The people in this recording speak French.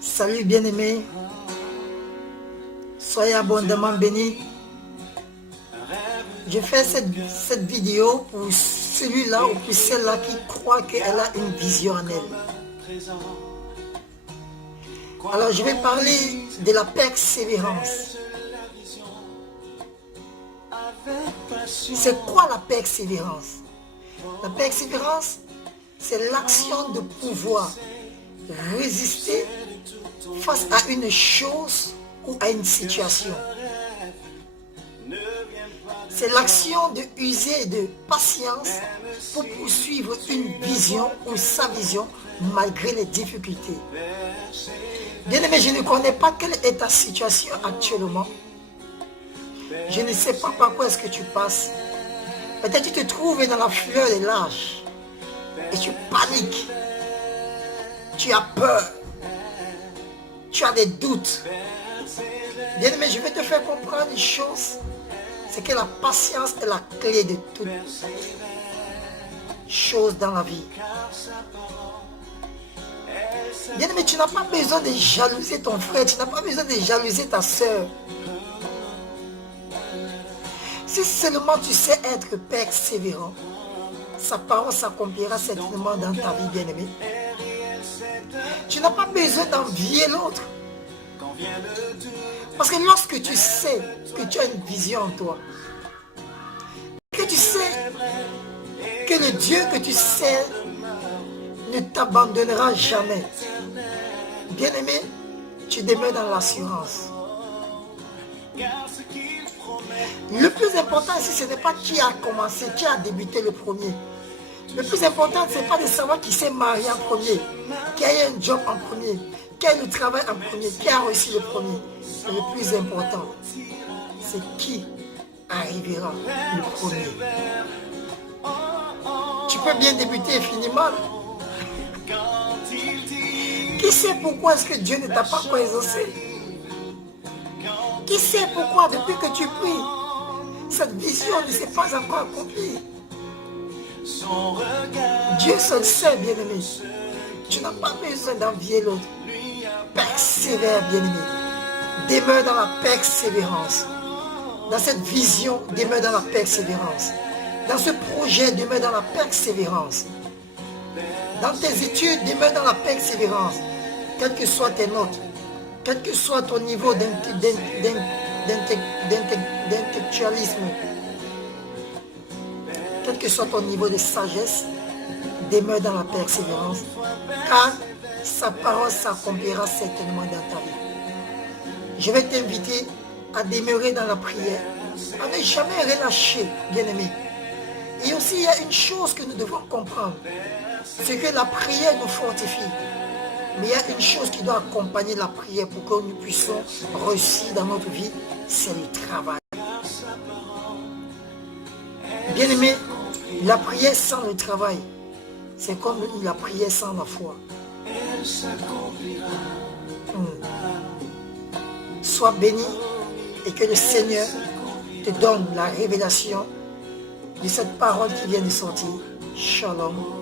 Salut bien-aimés, soyez abondamment bénis. Je fais cette vidéo pour celui-là ou pour celle-là qui croit qu'elle a une vision en elle. Alors je vais parler de la persévérance. C'est quoi la persévérance? La persévérance, c'est l'action de pouvoir résister face à une chose ou à une situation. C'est l'action de user de patience pour poursuivre une vision ou sa vision malgré les difficultés. Bien-aimé, je ne connais pas quelle est ta situation actuellement. Je ne sais pas par quoi est-ce que tu passes. Peut-être tu te trouves dans la fleur de l'âge et tu paniques. Tu as peur. Tu as des doutes. Bien-aimé, je vais te faire comprendre une chose. C'est que la patience est la clé de toute chose dans la vie. Bien-aimé, tu n'as pas besoin de jalouser ton frère. Tu n'as pas besoin de jalouser ta soeur. Si seulement tu sais être persévérant, sa parole s'accomplira certainement dans ta vie, bien-aimé. Tu n'as pas besoin d'envier l'autre. Parce que lorsque tu sais que tu as une vision en toi, que tu sais que le Dieu que tu sais ne t'abandonnera jamais, bien-aimé, tu demeures dans l'assurance. Le plus important ici, ce n'est pas qui a commencé, qui a débuté le premier. Le plus important, ce n'est pas de savoir qui s'est marié en premier, qui a eu un job en premier, qui a eu le travail en premier, qui a réussi le premier. Mais le plus important, c'est qui arrivera le premier. Tu peux bien débuter et finir mal. Qui sait pourquoi est-ce que Dieu ne t'a pas exaucé? Qui sait pourquoi depuis que tu pries, cette vision ne s'est pas encore accomplie? Dieu seul sait, bien-aimé. Tu n'as pas besoin d'envier l'autre. Persévère, bien-aimé. Demeure dans la persévérance. Dans cette vision, demeure dans la persévérance. Dans ce projet, demeure dans la persévérance. Dans tes études, demeure dans la persévérance. Quelles que soient tes notes, quel que soit ton niveau d'intellectualisme, quel que soit ton niveau de sagesse, demeure dans la persévérance, car sa parole s'accomplira certainement dans ta vie. Je vais t'inviter à demeurer dans la prière, à ne jamais relâcher, bien-aimé. Et aussi, il y a une chose que nous devons comprendre, c'est que la prière nous fortifie. Mais il y a une chose qui doit accompagner la prière pour que nous puissions réussir dans notre vie, c'est le travail. Bien-aimé, la prière sans le travail, c'est comme la prière sans la foi. Sois béni et que le Seigneur te donne la révélation de cette parole qui vient de sortir. Shalom.